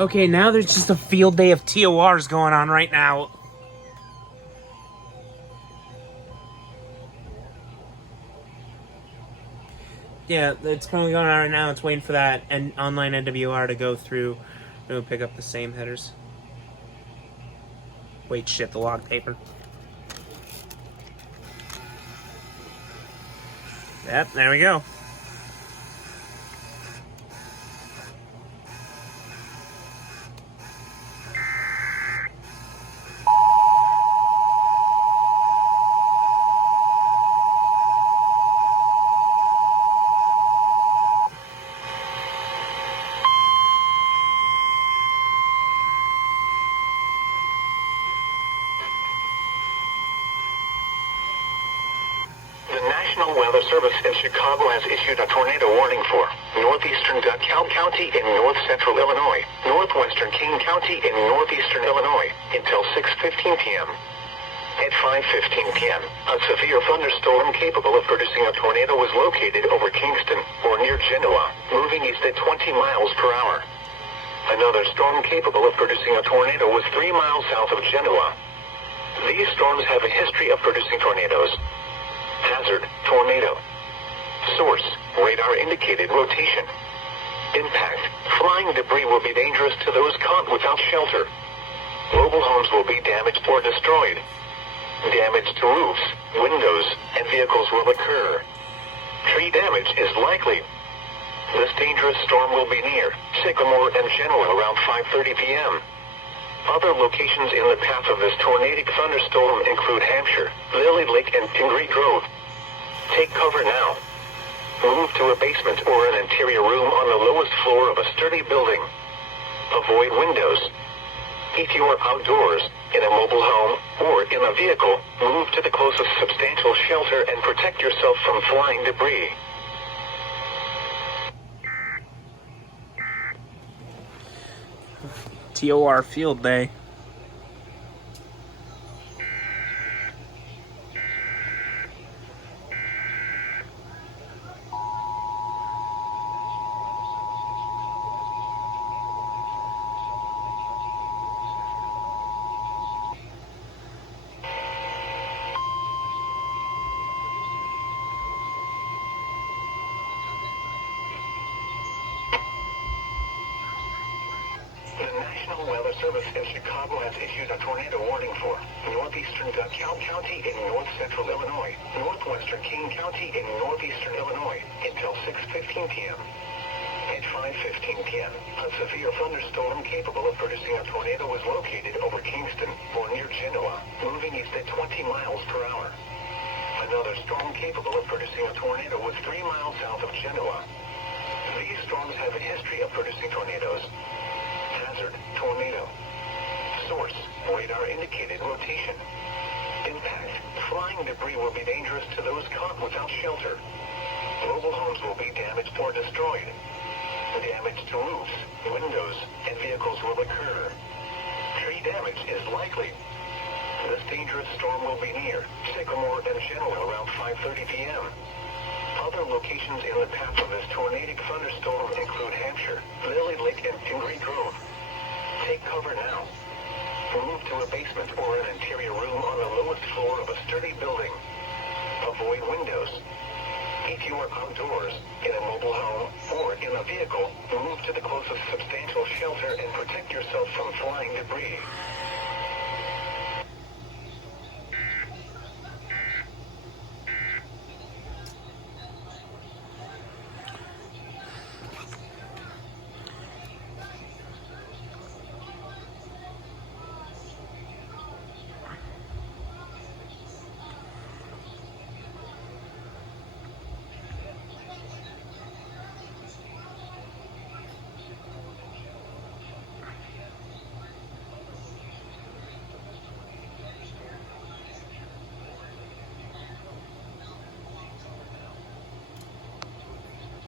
Okay, now there's just a field day of TORs going on right now. Yeah, it's currently going on right now. It's waiting for that online NWR to go through to pick up the same headers. Wait, shit, the log paper. Yep, there we go. The National Weather Service in Chicago has issued a tornado warning for northeastern DeKalb County in north-central Illinois, northwestern Kane County in northeastern Illinois, until 6:15 p.m. At 5:15 p.m., a severe thunderstorm capable of producing a tornado was located over Kingston, or near Genoa, moving east at 20 miles per hour. Another storm capable of producing a tornado was 3 miles south of Genoa. These storms have a history of producing tornadoes. Hazard, tornado. Source, radar indicated rotation. Impact, flying debris will be dangerous to those caught without shelter. Mobile homes will be damaged or destroyed. Damage to roofs, windows, and vehicles will occur. Tree damage is likely. This dangerous storm will be near Sycamore and Genoa around 5:30 p.m. Other locations in the path of this tornadic thunderstorm include Hampshire, Lily Lake, and Pingree Grove. Take cover now. Move to a basement or an interior room on the lowest floor of a sturdy building. Avoid windows. If you are outdoors, in a mobile home, or in a vehicle, move to the closest substantial shelter and protect yourself from flying debris. TOR field day. The National Weather Service in Chicago has issued a tornado warning for northeastern DeKalb County in north-central Illinois, northwestern Kane County in northeastern Illinois, until 6:15 p.m. At 5:15 p.m., a severe thunderstorm capable of producing a tornado was located over Kingston, or near Genoa, moving east at 20 miles per hour. Another storm capable of producing a tornado was 3 miles south of Genoa. These storms have a history of producing tornadoes. Hazard, tornado. Source, radar indicated rotation. Impact, flying debris will be dangerous to those caught without shelter. Mobile homes will be damaged or destroyed. Damage to roofs, windows, and vehicles will occur. Tree damage is likely. This dangerous storm will be near Sycamore and Genoa around 5:30 p.m. Other locations in the path of this tornadic thunderstorm include Hampshire, Lily Lake, and Pingree Grove. Take cover now. Move to a basement or an interior room on the lowest floor of a sturdy building. Avoid windows. If you are outdoors, in a mobile home, or in a vehicle, move to the closest substantial shelter and protect yourself from flying debris.